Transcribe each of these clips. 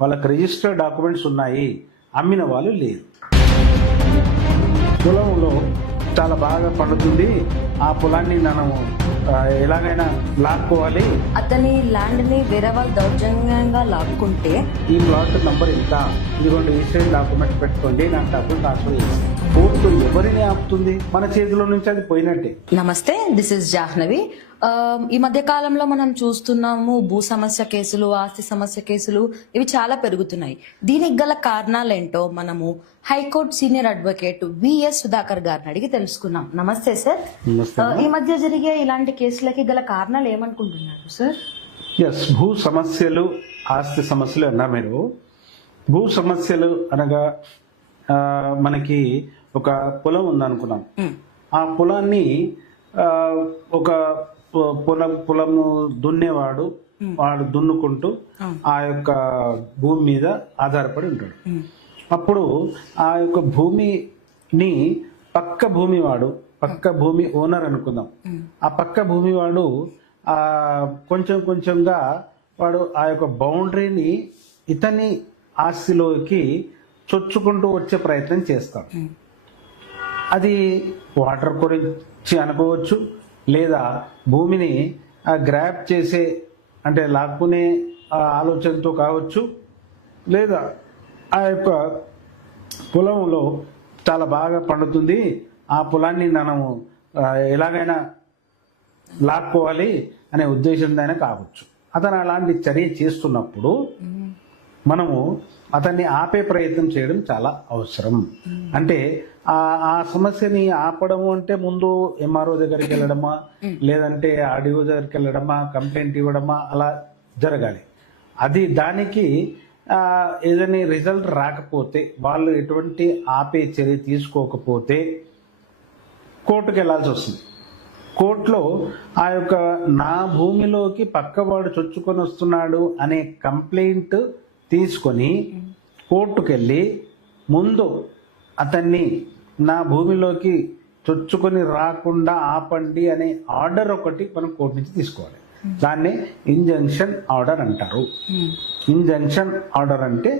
వాళ్ళకి registered documents ఉన్నాయి, అమ్మిన వాళ్ళు లేరు. పొలంలో చాలా బాగా పండుతుంది, ఆ పొలాన్ని మనము ఎలాగైనా లాక్కోవాలి. అతని ల్యాండ్ ని వేరే వాళ్ళు దౌర్జన్యంగా లాక్కుంటే ఈ ప్లాట్ నంబర్ ఇంత, ఇదిగోండి రిజిస్టర్డ్ డాక్యుమెంట్ పెట్టుకోండి, నాకు డబ్బులు ట్రాన్స్ఫర్ చేసి. కోర్టు ఎవరిని ఆపుతుంది? మన చేతిలో నుంచి అది పోయినట్టే. నమస్తే, దిస్ ఇస్ జాహ్నవి. ఈ మధ్య కాలంలో మనం చూస్తున్నాము భూ సమస్య కేసులు, ఆస్తి సమస్య కేసులు ఇవి చాలా పెరుగుతున్నాయి. దీనికి గల కారణాలేంటో మనము high court senior advocate V S Sudhakar గారిని అడిగి తెలుసుకున్నాం. నమస్తే సార్. ఈ మధ్య జరిగే ఇలాంటి కేసులకి గల కారణాలు ఏమనుకుంటున్నారు సార్? ఎస్, భూ సమస్యలు, ఆస్తి సమస్యలు అన్నారు మీరు. భూ సమస్యలు అనగా మనకి ఒక పొలం ఉందనుకున్నాం. ఆ పొలాన్ని ఒక పొలము దున్నేవాడు, వాడు దున్నుకుంటూ ఆ యొక్క భూమి మీద ఆధారపడి ఉంటాడు. అప్పుడు ఆ యొక్క భూమిని పక్క భూమి ఓనర్ అనుకుందాం. ఆ పక్క భూమి వాడు కొంచెం కొంచెంగా వాడు ఆ యొక్క బౌండరీని ఇతని ఆస్తిలోకి చొచ్చుకుంటూ వచ్చే ప్రయత్నం చేస్తాడు. అది వాటర్ గురించి అనుకోవచ్చు, లేదా భూమిని గ్రాప్ చేసే అంటే లాక్కునే ఆలోచనతో కావచ్చు, లేదా ఆ యొక్క పొలంలో చాలా బాగా పండుతుంది, ఆ పొలాన్ని మనము ఎలాగైనా లాక్కోవాలి అనే ఉద్దేశంతో కావచ్చు. అతను అలాంటి చర్య చేస్తున్నప్పుడు మనము అతన్ని ఆపే ప్రయత్నం చేయడం చాలా అవసరం. అంటే ఆ సమస్యని ఆపడము అంటే ముందు ఎంఆర్ఓ దగ్గరికి వెళ్ళడమా, లేదంటే ఆర్డీఓ దగ్గరికి వెళ్ళడమా, కంప్లైంట్ ఇవ్వడమా, అలా జరగాలి. అది దానికి ఏదైనా రిజల్ట్ రాకపోతే, వాళ్ళు ఎటువంటి ఆపే చర్య తీసుకోకపోతే కోర్టుకు వెళ్లాల్సి వస్తుంది. కోర్టులో ఆ యొక్క నా భూమిలోకి పక్కవాడు చొచ్చుకొని వస్తున్నాడు అనే కంప్లైంట్ తీసుకొని కోర్టుకెళ్ళి ముందు అతన్ని నా భూమిలోకి చొచ్చుకొని రాకుండా ఆపండి అనే ఆర్డర్ ఒకటి మనం కోర్టు నుంచి తీసుకోవాలి. దాన్ని ఇంజంక్షన్ ఆర్డర్ అంటారు. ఇంజంక్షన్ ఆర్డర్ అంటే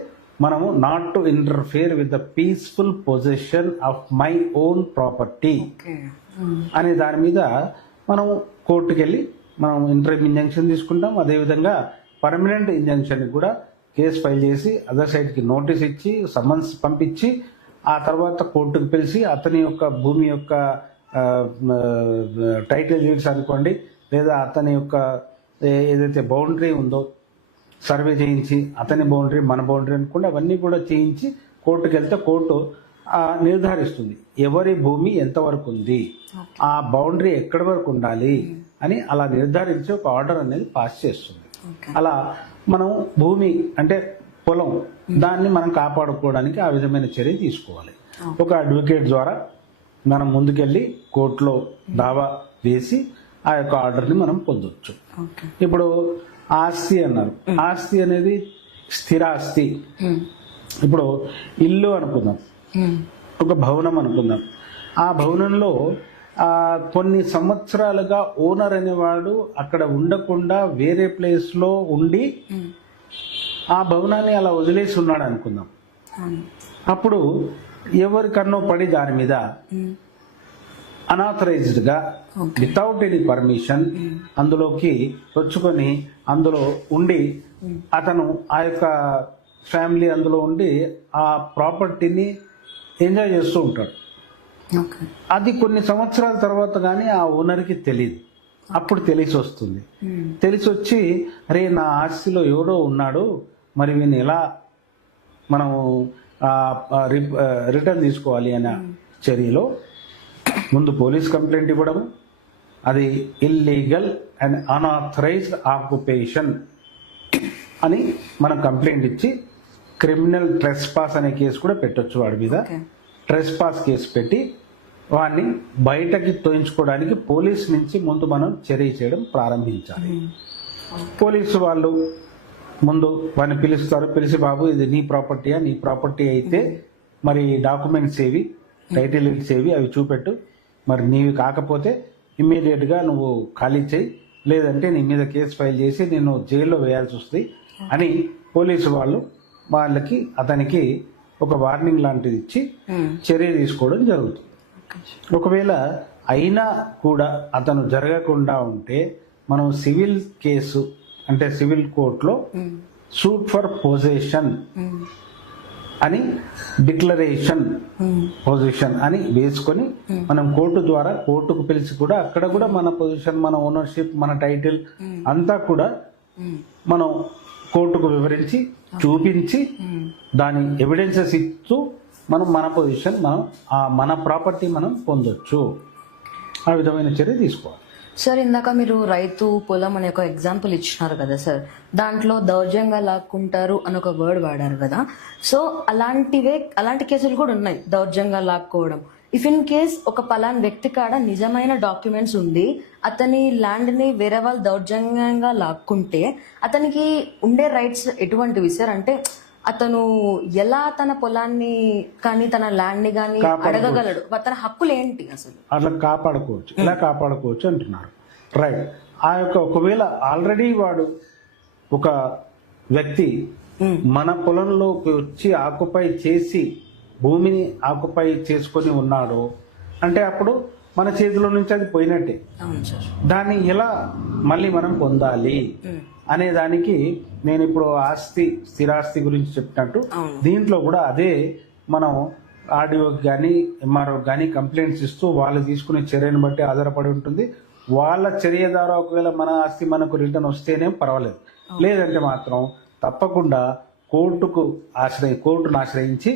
మనము not to interfere with the peaceful position of my own property అనే దాని మీద మనం కోర్టుకెళ్ళి మనం ఇంటర్మ్ ఇంజంక్షన్ తీసుకుంటాం. అదేవిధంగా పర్మనెంట్ ఇంజంక్షన్ కూడా కేసు ఫైల్ చేసి అదర్ సైడ్కి నోటీస్ ఇచ్చి సమన్స్ పంపించి ఆ తర్వాత కోర్టుకు పిలిచి అతని యొక్క భూమి యొక్క టైటిల్ డీడ్స్ అనుకోండి, లేదా అతని యొక్క ఏదైతే బౌండరీ ఉందో సర్వే చేయించి, అతని బౌండరీ మన బౌండరీ అనుకోండి, అవన్నీ కూడా చేయించి కోర్టుకు వెళ్తే కోర్టు నిర్ధారిస్తుంది ఎవరి భూమి ఎంతవరకు ఉంది, ఆ బౌండరీ ఎక్కడి వరకు ఉండాలి అని అలా నిర్ధారించి ఒక ఆర్డర్ అనేది పాస్ చేస్తుంది. అలా మనం భూమి అంటే పొలం దాన్ని మనం కాపాడుకోవడానికి ఆ విధమైన చర్య తీసుకోవాలి. ఒక అడ్వకేట్ ద్వారా మనం ముందుకెళ్ళి కోర్టులో దావా వేసి ఆ యొక్క ఆర్డర్ని మనం పొందొచ్చు. ఇప్పుడు ఆస్తి అన్నారు. ఆస్తి అనేది స్థిరాస్తి. ఇప్పుడు ఇల్లు అనుకుందాం, ఒక భవనం అనుకుందాం. ఆ భవనంలో కొన్ని సంవత్సరాలుగా ఓనర్ అనేవాడు అక్కడ ఉండకుండా వేరే ప్లేస్లో ఉండి ఆ భవనాన్ని అలా వదిలేసి ఉన్నాడు అనుకుందాం. అప్పుడు ఎవరికన్నో పడి దాని మీద అనాథరైజ్డ్గా వితౌట్ ఎనీ పర్మిషన్ అందులోకి వచ్చుకొని అందులో ఉండి అతను ఆ యొక్క ఫ్యామిలీ అందులో ఉండి ఆ ప్రాపర్టీని ఎంజాయ్ చేస్తూ ఉంటాడు. అది కొన్ని సంవత్సరాల తర్వాత కానీ ఆ ఓనర్కి తెలియదు. అప్పుడు తెలిసి వస్తుంది. తెలిసి వచ్చి అరే నా ఆస్తిలో ఎవడో ఉన్నాడు, మరి వీని ఎలా మనము రిటర్న్ తీసుకోవాలి అనే చర్యలో ముందు పోలీస్ కంప్లైంట్ ఇవ్వడము, అది ఇల్లీగల్ అండ్ అన్ఆథరైజ్డ్ ఆక్యుపేషన్ అని మనం కంప్లైంట్ ఇచ్చి క్రిమినల్ ట్రెస్పాస్ అనే కేసు కూడా పెట్టొచ్చు. వాడి మీద ట్రెస్పాస్ కేసు పెట్టి వాడిని బయటకి తోయించుకోవడానికి పోలీస్ నుంచి ముందు మనం చర్య చేయడం ప్రారంభించాలి. పోలీసు వాళ్ళు ముందు వాడిని పిలుస్తారు. పిలిచి బాబు ఇది నీ ప్రాపర్టీయా, నీ ప్రాపర్టీ అయితే మరి డాక్యుమెంట్స్ ఏవి, టైటిల్ డీడ్స్ ఏవి అవి చూపెట్టు, మరి నీవి కాకపోతే ఇమ్మీడియట్గా నువ్వు ఖాళీ చేయి, లేదంటే నీ మీద కేసు ఫైల్ చేసి నేను జైల్లో వేయాల్సి వస్తుంది అని పోలీసు వాళ్ళు వాళ్ళకి అతనికి ఒక వార్నింగ్ లాంటిది ఇచ్చి చర్య తీసుకోవడం జరుగుతుంది. ఒకవేళ అయినా కూడా అతను జరగకుండా ఉంటే మనం సివిల్ కేసు అంటే సివిల్ కోర్టులో సూట్ ఫర్ పొజిషన్ అని డిక్లరేషన్ పొజిషన్ అని వేసుకొని మనం కోర్టు ద్వారా కోర్టుకు పిలిచి కూడా అక్కడ కూడా మన పొజిషన్, మన ఓనర్షిప్, మన టైటిల్ అంతా కూడా మనం కోర్టుకు వివరించి చూపించి దాని ఎవిడెన్సెస్ ఇస్తూ మనం మన పొజిషన్ మన ప్రాపర్టీ మనం పొందొచ్చు. ఆ విధమైన చర్య తీసుకోవాలి. సార్, ఇందాక మీరు రైతు పొలం అనే ఒక ఎగ్జాంపుల్ ఇచ్చినారు కదా సార్, దాంట్లో దౌర్జన్యంగా లాక్కుంటారు అని ఒక వర్డ్ వాడారు కదా. సో అలాంటి కేసులు కూడా ఉన్నాయి, దౌర్జన్యంగా లాక్కోవడం. ఇఫ్ ఇన్ కేస్ ఒక పలాన్ వ్యక్తి కాడ నిజమైన డాక్యుమెంట్స్ ఉండి అతని ల్యాండ్ ని వేరే వాళ్ళు దౌర్జన్యంగా లాక్కుంటే అతనికి ఉండే రైట్స్ ఎటువంటివి సార్? అంటే అతను ఎలా తన పొలాన్ని కానీ తన ల్యాండ్ ని కానీ అడగగలడు? తన హక్కులు ఏంటి అసలు? అట్లా కాపాడుకోవచ్చు, ఇలా కాపాడుకోవచ్చు అంటున్నారు. రైట్. ఆ యొక్క ఒకవేళ ఆల్రెడీ వాడు ఒక వ్యక్తి మన పొలంలోకి వచ్చి ఆక్యుపై చేసి భూమిని ఆక్యుపై చేసుకొని ఉన్నాడు అంటే అప్పుడు మన చేతిలో నుంచి అది పోయినట్టే. దాన్ని ఎలా మళ్ళీ మనం పొందాలి అనే దానికి నేను ఇప్పుడు స్థిరాస్తి గురించి చెప్పినట్టు దీంట్లో కూడా అదే మనం ఆర్డీఓకి కానీ ఎంఆర్ఓకి కానీ కంప్లైంట్స్ ఇస్తూ వాళ్ళు తీసుకునే చర్యను బట్టి ఆధారపడి ఉంటుంది. వాళ్ళ చర్య ద్వారా ఒకవేళ మన ఆస్తి మనకు రిటర్న్ వస్తేనే పర్వాలేదు, లేదంటే మాత్రం తప్పకుండా కోర్టును ఆశ్రయించి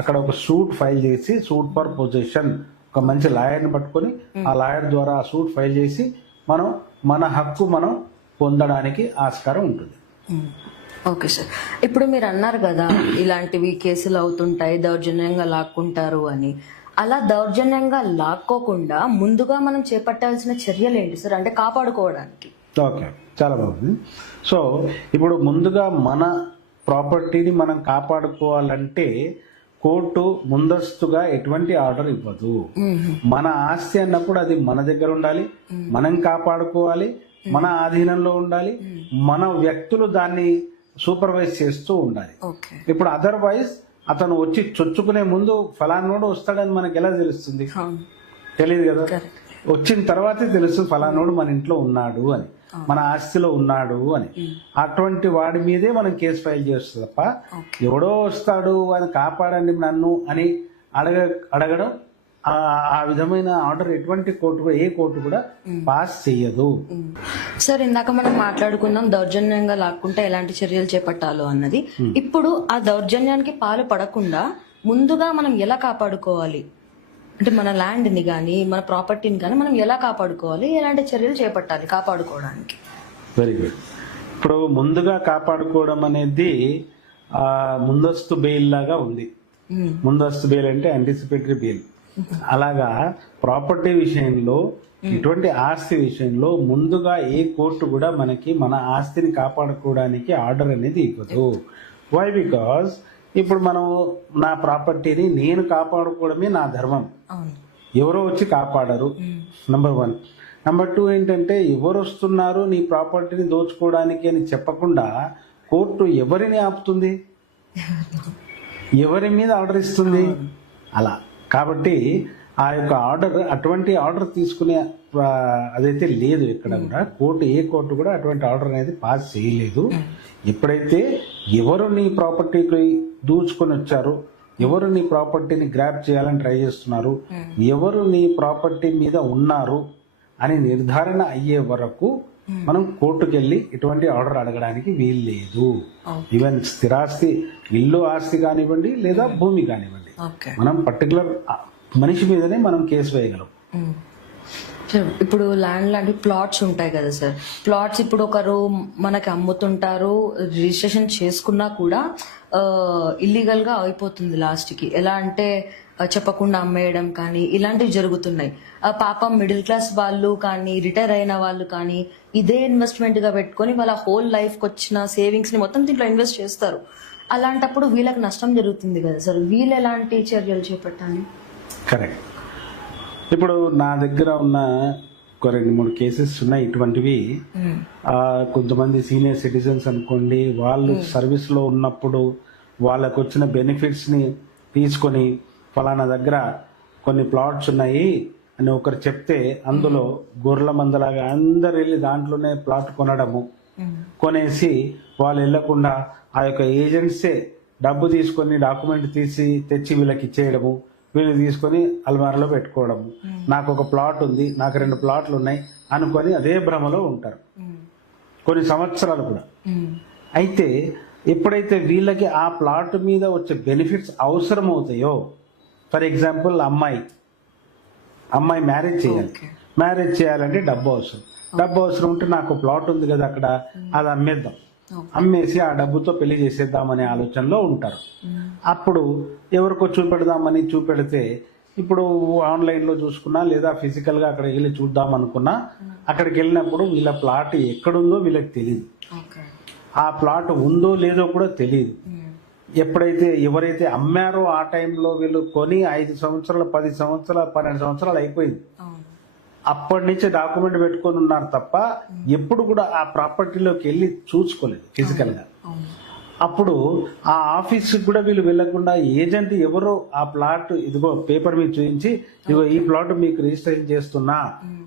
అక్కడ ఒక సూట్ ఫైల్ చేసి సూట్ ఫర్ పొజిషన్ ఒక మంచి లాయర్ని పట్టుకొని ఆ లాయర్ ద్వారా ఆ సూట్ ఫైల్ చేసి మన హక్కు మనం పొందడానికి ఆస్కారం ఉంటుంది. ఓకే సార్, ఇప్పుడు మీరు అన్నారు కదా ఇలాంటివి కేసులు అవుతుంటాయి, దౌర్జన్యంగా లాక్కుంటారు అని. అలా దౌర్జన్యంగా లాక్కోకుండా ముందుగా మనం చేపట్టాల్సిన చర్యలు ఏంటి సార్, అంటే కాపాడుకోవడానికి? ఓకే, చాలా బాగుంది. సో ఇప్పుడు ముందుగా మన ప్రాపర్టీని మనం కాపాడుకోవాలంటే కోర్టు ముందస్తుగా ఎటువంటి ఆర్డర్ ఇవ్వదు. మన ఆస్తి అన్నప్పుడు అది మన దగ్గర ఉండాలి, మనం కాపాడుకోవాలి, మన ఆధీనంలో ఉండాలి, మన వ్యక్తులు దాన్ని సూపర్వైజ్ చేస్తూ ఉండాలి. ఇప్పుడు అదర్వైజ్ అతను వచ్చి చొచ్చుకునే ముందు ఫలానోడు వస్తాడని మనకి ఎలా తెలుస్తుంది? తెలియదు కదా. వచ్చిన తర్వాతే తెలుస్తుంది ఫలానోడు మన ఇంట్లో ఉన్నాడు అని, మన ఆస్తిలో ఉన్నాడు అని. అటువంటి వాడి మీదే మనం కేసు ఫైల్ చేస్తుంది తప్ప ఎవడో వస్తాడు అని కాపాడండి నన్ను అని అడగడం ఆ విధమైన ఆర్డర్ ఎటువంటి కోర్టు ఏ కోర్టు కూడా పాస్ చెయ్యదు. సార్, ఇందాక మనం మాట్లాడుకున్నాం దౌర్జన్యంగా లాక్కుంటే ఎలాంటి చర్యలు చేపట్టాలో అన్నది. ఇప్పుడు ఆ దౌర్జన్యానికి పాలు పడకుండా ముందుగా మనం ఎలా కాపాడుకోవాలి? అంటే మన ల్యాండ్ ని కానీ మన ప్రాపర్టీని కానీ మనం ఎలా కాపాడుకోవాలి, ఎలాంటి చర్యలు చేపట్టాలి కాపాడుకోవడానికి? Very good. ఇప్పుడు ముందుగా కాపాడుకోవడం అనేది ముందస్తు బెయిల్ లాగా ఉంది. ముందస్తు బెయిల్ అంటే యాంటిసిపేటరీ బెయిల్. అలాగా ప్రాపర్టీ విషయంలో ఇటువంటి ఆస్తి విషయంలో ముందుగా ఏ కోర్టు కూడా మనకి మన ఆస్తిని కాపాడుకోవడానికి ఆర్డర్ అనేది ఇవ్వదు. వై? బికాస్ ఇప్పుడు మనం నా ప్రాపర్టీని నేను కాపాడుకోవడమే నా ధర్మం. ఎవరో వచ్చి కాపాడరు, నంబర్ 1. నంబర్ 2 ఏంటంటే ఎవరు వస్తున్నారు నీ ప్రాపర్టీని దోచుకోవడానికి అని చెప్పకుండా కోర్టు ఎవరిని ఆపుతుంది, ఎవరి మీద ఆర్డర్ ఇస్తుంది? అలా కాబట్టి ఆ యొక్క ఆర్డర్ అటువంటి ఆర్డర్ తీసుకునే అదైతే లేదు ఎక్కడ కూడా. ఏ కోర్టు కూడా అటువంటి ఆర్డర్ అనేది పాస్ చేయలేదు. ఎప్పుడైతే ఎవరు నీ ప్రాపర్టీకి దూచుకొని వచ్చారో, ఎవరు నీ ప్రాపర్టీని గ్రాప్ చేయాలని ట్రై చేస్తున్నారు, ఎవరు నీ ప్రాపర్టీ మీద ఉన్నారు అని నిర్ధారణ అయ్యే వరకు మనం కోర్టుకు వెళ్ళి ఎటువంటి ఆర్డర్ అడగడానికి వీలు లేదు. ఈవెన్ స్థిరాస్తి, ఇల్లు ఆస్తి కానివ్వండి లేదా భూమి కానివ్వండి, మనం పర్టికులర్ మనిషి మీదనే మనం కేసు వేయగలం. ఇప్పుడు ల్యాండ్ లాంటి ప్లాట్స్ ఉంటాయి కదా సార్, ప్లాట్స్ ఇప్పుడు ఒకరు మనకి అమ్ముతుంటారు, రిజిస్ట్రేషన్ చేసుకున్నా కూడా ఇల్లీగల్ గా అయిపోతుంది లాస్ట్ కి. ఎలా అంటే చెప్పకుండా అమ్మేయడం కానీ ఇలాంటివి జరుగుతున్నాయి. పాపం మిడిల్ క్లాస్ వాళ్ళు కానీ రిటైర్ అయిన వాళ్ళు కానీ ఇదే ఇన్వెస్ట్మెంట్ గా పెట్టుకొని వాళ్ళ హోల్ లైఫ్ కి వచ్చిన సేవింగ్స్ ని మొత్తం దీంట్లో ఇన్వెస్ట్ చేస్తారు. అలాంటప్పుడు వీళ్ళకి నష్టం జరుగుతుంది కదా సార్, వీళ్ళు ఎలాంటి చర్యలు చేపట్టాలి? కరెక్ట్. ఇప్పుడు నా దగ్గర ఉన్న ఒక 2-3 కేసెస్ ఉన్నాయి ఇటువంటివి. కొంతమంది సీనియర్ సిటిజన్స్ అనుకోండి, వాళ్ళు సర్వీస్ లో ఉన్నప్పుడు వాళ్ళకు వచ్చిన బెనిఫిట్స్ని తీసుకొని ఫలానా దగ్గర కొన్ని ప్లాట్స్ ఉన్నాయి అని ఒకరు చెప్తే అందులో గొర్రెల మందలాగా అందరు వెళ్ళి దాంట్లోనే ప్లాట్ కొనడము, కొనేసి వాళ్ళు వెళ్లకుండా ఆ యొక్క ఏజెంట్సే డబ్బు తీసుకొని డాక్యుమెంట్ తెచ్చి వీళ్ళకి ఇచ్చేయడము, వీళ్ళు తీసుకొని అల్మారాలో పెట్టుకోవడము. నాకు ఒక ప్లాట్ ఉంది, నాకు 2 ప్లాట్లు ఉన్నాయి అనుకొని అదే భ్రమలో ఉంటారు కొన్ని సంవత్సరాలు కూడా. అయితే ఎప్పుడైతే వీళ్ళకి ఆ ప్లాట్ మీద వచ్చే బెనిఫిట్స్ అవసరం అవుతాయో, ఫర్ ఎగ్జాంపుల్ అమ్మాయి మ్యారేజ్ చేయాలి, మ్యారేజ్ చేయాలంటే డబ్బు అవసరం ఉంటే నాకు ప్లాట్ ఉంది కదా అక్కడ, అది అమ్మేద్దాం, అమ్మేసి ఆ డబ్బుతో పెళ్లి చేసేద్దామనే ఆలోచనలో ఉంటారు. అప్పుడు ఎవరికో చూపెడితే ఇప్పుడు ఆన్లైన్లో చూసుకున్నా లేదా ఫిజికల్గా అక్కడికి వెళ్ళి చూద్దాం అనుకున్నా, అక్కడికి వెళ్ళినప్పుడు వీళ్ళ ప్లాట్ ఎక్కడుందో వీళ్ళకి తెలియదు, ఆ ప్లాట్ ఉందో లేదో కూడా తెలియదు. ఎవరైతే అమ్మారో ఆ టైంలో వీళ్ళు కొని 5 సంవత్సరాలు 10 సంవత్సరాలు 12 సంవత్సరాలు అయిపోయింది, అప్పటి నుంచి డాక్యుమెంట్ పెట్టుకొని ఉన్నారు తప్ప ఎప్పుడు కూడా ఆ ప్రాపర్టీలోకి వెళ్ళి చూసుకోలేదు ఫిజికల్ గా. అప్పుడు ఆ ఆఫీస్ కూడా వీళ్ళు వెళ్లకుండా ఏజెంట్ ఎవరో ఆ ప్లాట్ ఇదిగో పేపర్ మీద చూపించి, ఇదిగో ఈ ప్లాట్ మీకు రిజిస్ట్రేషన్ చేస్తున్నా,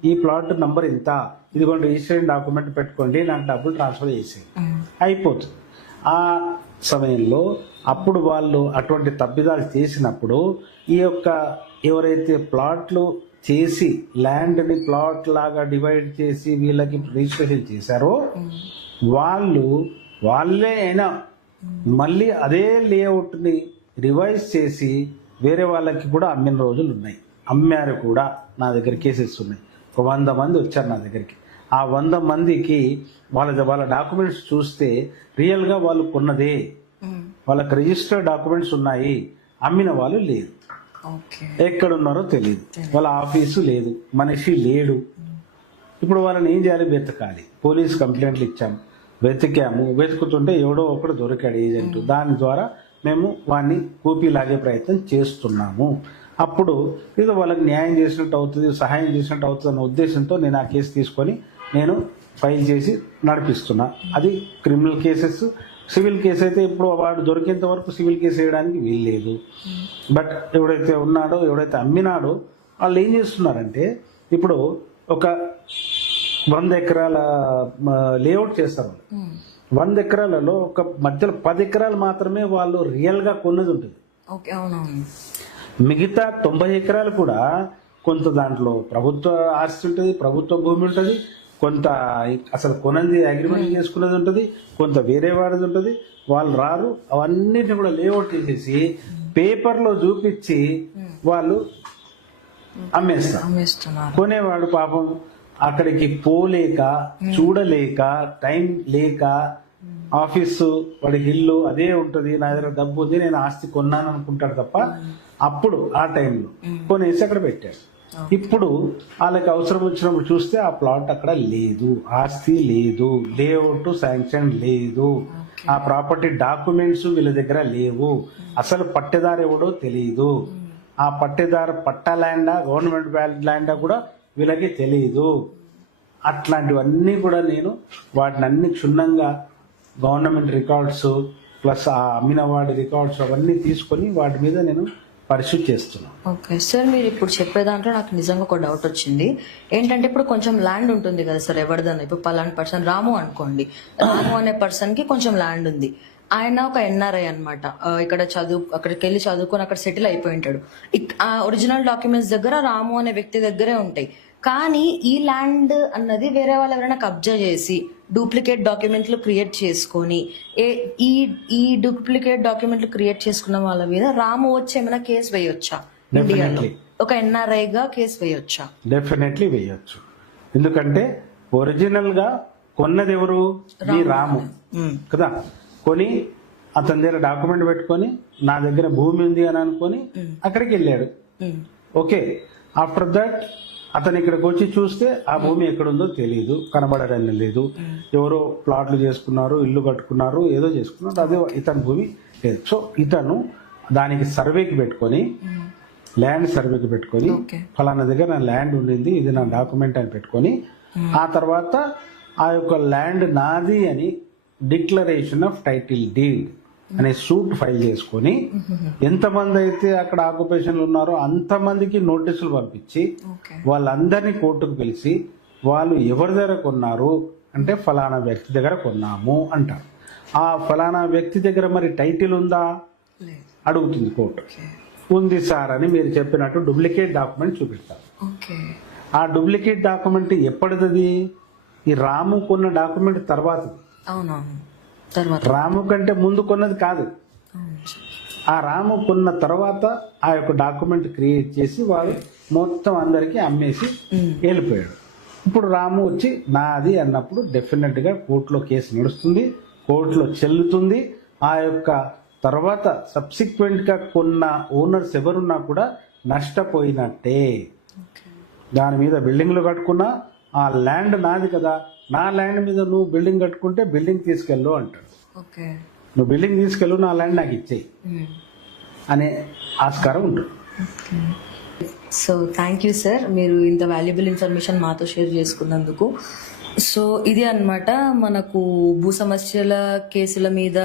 ఈ ప్లాట్ నంబర్ ఇంత, ఇదిగోండి రిజిస్ట్రేషన్ డాక్యుమెంట్ పెట్టుకోండి, నాకు డబ్బులు ట్రాన్స్ఫర్ చేసి అయిపోతుంది. ఆ సమయంలో అప్పుడు వాళ్ళు అటువంటి తప్పిదాలు చేసినప్పుడు ఈ యొక్క ఎవరైతే ప్లాట్లు చేసి ల్యాండ్ని ప్లాట్ లాగా డివైడ్ చేసి వీళ్ళకి రిజిస్ట్రేషన్ చేశారో వాళ్ళే అయినా మళ్ళీ అదే లేఅవుట్ని రివైజ్ చేసి వేరే వాళ్ళకి కూడా అమ్మిన రోజులు ఉన్నాయి, అమ్మారు కూడా. నా దగ్గర కేసెస్ ఉన్నాయి, ఒక 100 మంది వచ్చారు నా దగ్గరికి. ఆ 100 మందికి వాళ్ళ డాక్యుమెంట్స్ చూస్తే రియల్గా వాళ్ళు కొన్నదే, వాళ్ళకి రిజిస్టర్డ్ డాక్యుమెంట్స్ ఉన్నాయి, అమ్మిన వాళ్ళు లేదు, ఎక్కడున్నారో తెలియదు, వాళ్ళ ఆఫీసు లేదు, మనిషి లేడు. ఇప్పుడు వాళ్ళని ఏం చేయాలి? వెతకాలి. పోలీస్ కంప్లైంట్లు ఇచ్చాము, వెతుకుతుంటే ఎవడో ఒకడు దొరికాడు ఏజెంట్, దాని ద్వారా మేము వాడిని కూపీ లాగే ప్రయత్నం చేస్తున్నాము. అప్పుడు ఇది వాళ్ళకి న్యాయం చేసినట్టు అవుతుంది, సహాయం చేసినట్టు అవుతుంది అన్న ఉద్దేశంతో నేను ఆ కేసు తీసుకొని నేను ఫైల్ చేసి నడిపిస్తున్నా. అది క్రిమినల్ కేసెస్. సివిల్ కేసు అయితే ఇప్పుడు వాడు దొరికేంత వరకు సివిల్ కేసు వేయడానికి వీల్లేదు. బట్ ఎవడైతే అమ్మినాడో వాళ్ళు ఏం చేస్తున్నారంటే, ఇప్పుడు ఒక 100 ఎకరాల లేఅవుట్ చేస్తారు. 100 ఎకరాలలో ఒక మధ్యలో 10 ఎకరాలు మాత్రమే వాళ్ళు రియల్గా కొన్నది ఉంటుంది. మిగతా 90 ఎకరాలు కూడా కొంత దాంట్లో ప్రభుత్వ ఆస్తి ఉంటుంది, ప్రభుత్వ భూమి ఉంటుంది, కొంత అసలు కొనంది అగ్రిమెంట్ చేసుకున్నది ఉంటుంది, కొంత వేరే వాడిది ఉంటుంది. వాళ్ళు రారు, అవన్నిటిని కూడా లేఅవుట్ చేసేసి పేపర్లో చూపించి వాళ్ళు అమ్మేస్తున్నారు. కొనేవాడు పాపం అక్కడికి పోలేక, చూడలేక, టైం లేక, ఆఫీసు వాడికి ఇల్లు అదే ఉంటుంది, నా దగ్గర డబ్బు ఉంది, నేను ఆస్తి కొన్నాను అనుకుంటాడు తప్ప అప్పుడు ఆ టైంలో కొనేసి అక్కడ పెట్టాడు. ఇప్పుడు వాళ్ళకి అవసరం వచ్చినప్పుడు చూస్తే ఆ ప్లాట్ అక్కడ లేదు, ఆస్తి లేదు, లేఅవుట్ శాంక్షన్ లేదు, ఆ ప్రాపర్టీ డాక్యుమెంట్స్ వీళ్ళ దగ్గర లేవు, అసలు పట్టేదారు ఎవడో తెలియదు, ఆ పట్టేదారు పట్టా ల్యాండా గవర్నమెంట్ ల్యాండా కూడా వీళ్ళకి తెలియదు. అట్లాంటివన్నీ కూడా నేను వాటిని అన్ని క్షుణ్ణంగా గవర్నమెంట్ రికార్డ్స్ ప్లస్ ఆ అమ్మిన వాడి రికార్డ్స్ అవన్నీ తీసుకొని వాటి మీద నేను పరిశీలి చేస్తున్నాను. ఓకే సార్, మీరు ఇప్పుడు చెప్పే దాంట్లో నాకు నిజంగా ఒక డౌట్ వచ్చింది. ఏంటంటే ఇప్పుడు కొంచెం ల్యాండ్ ఉంటుంది కదా సార్, ఎవరిదన్నా ఇప్పుడు పలానా పర్సన్ రాము అనుకోండి, రాము అనే పర్సన్ కి కొంచెం ల్యాండ్ ఉంది, ఆయన ఒక ఎన్ఆర్ఐ అనమాట, అక్కడికి వెళ్ళి చదువుకొని అక్కడ సెటిల్ అయిపోయి ఉంటాడు. ఒరిజినల్ డాక్యుమెంట్స్ దగ్గర రాము అనే వ్యక్తి దగ్గరే ఉంటాయి, కానీ ఈ ల్యాండ్ అన్నది వేరే వాళ్ళు ఎవరైనా కబ్జా చేసి డూప్లికేట్ డాక్యుమెంట్లు క్రియేట్ చేసుకొని ఈ డూప్లికేట్ డాక్యుమెంట్లు క్రియేట్ చేసుకున్న వాళ్ళ మీద రాము వచ్చి ఏమైనా కేసు వేయొచ్చా? ఇండియాలో ఒక ఎన్ఆర్ఐ గా కేసు వేయొచ్చా? డెఫినెట్లీ వేయొచ్చు. ఎందుకంటే ఒరిజినల్ గా కొన్నది ఎవరు? మీ రాము కదా. కొని అతని దగ్గర డాక్యుమెంట్ పెట్టుకొని నా దగ్గర భూమి ఉంది అని అనుకొని అక్కడికి వెళ్ళాడు. ఓకే, ఆఫ్టర్ దట్ అతను ఇక్కడికి వచ్చి చూస్తే ఆ భూమి ఎక్కడుందో తెలియదు, కనబడడం లేదు, ఎవరో ప్లాట్లు చేసుకున్నారు, ఇల్లు కట్టుకున్నారు, ఏదో చేసుకున్నారు, అదే ఇతని భూమి లేదు. సో ఇతను దానికి సర్వేకి పెట్టుకొని, ల్యాండ్ సర్వేకి పెట్టుకొని, ఫలానా దగ్గర నా ల్యాండ్ ఉండింది, ఇది నా డాక్యుమెంట్ అని పెట్టుకొని, ఆ తర్వాత ఆ యొక్క ల్యాండ్ నాది అని డిక్లరేషన్ ఆఫ్ టైటిల్ డీడ్ అనే సూట్ ఫైల్ చేసుకొని ఎంతమంది అయితే అక్కడ ఆక్యుపేషన్లు ఉన్నారో అంతమందికి నోటీసులు పంపించి ఓకే వాళ్ళందరినీ కోర్టుకు పిలిచి వాళ్ళు ఎవరి దగ్గర కొన్నారు అంటే ఫలానా వ్యక్తి దగ్గర కొన్నాము అంటారు. ఆ ఫలానా వ్యక్తి దగ్గర మరి టైటిల్ ఉందా లేదు అడుగుతుంది కోర్టు. ఓకే ఉంది సార్ అని మీరు చెప్పినట్టు డూప్లికేట్ డాక్యుమెంట్ చూపిస్తారు. ఓకే ఆ డూప్లికేట్ డాక్యుమెంట్ ఎప్పటిది? ఈ రాము కొన్న డాక్యుమెంట్ తర్వాత, అవునవును తర్వాత రాము కంటే ముందు కొన్నది కాదు. అవును. ఆ రాము కొన్న తర్వాత ఆ యొక్క డాక్యుమెంట్ క్రియేట్ చేసి వాడు మొత్తం అందరికీ అమ్మేసి వెళ్ళిపోయాడు. ఇప్పుడు రాము వచ్చి నాది అన్నప్పుడు డెఫినెట్ గా కోర్టులో కేసు నడుస్తుంది, కోర్టులో చెల్లుతుంది. ఆ యొక్క తర్వాత సబ్సిక్వెంట్ గా కొన్న ఓనర్స్ ఎవరున్నా కూడా నష్టపోయినట్టే. ఓకే దాని మీద బిల్డింగ్లు కట్టుకున్నా ఆ ల్యాండ్ నాది కదా, నా ల్యాండ్ మీద నువ్వు బిల్డింగ్ కట్టుకుంటే బిల్డింగ్ తీసుకెళ్ళు అంటాడు. ఓకే నువ్వు బిల్డింగ్ తీసుకెళ్ళు, నా ల్యాండ్ నాకు ఇచ్చేయి అనే ఆస్కారం ఉంటుంది. సో థ్యాంక్ యూ సార్, మీరు ఇంత వాల్యుబుల్ ఇన్ఫర్మేషన్ మాతో షేర్ చేసుకున్నందుకు. సో ఇది అన్నమాట మనకు భూ సమస్యల కేసుల మీద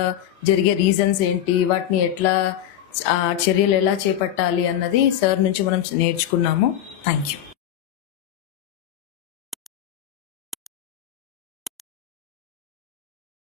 జరిగే రీజన్స్ ఏంటి, వాటిని ఎట్లా చర్యలు ఎలా చేపట్టాలి అన్నది సార్ నుంచి మనం నేర్చుకున్నాము. Thank you.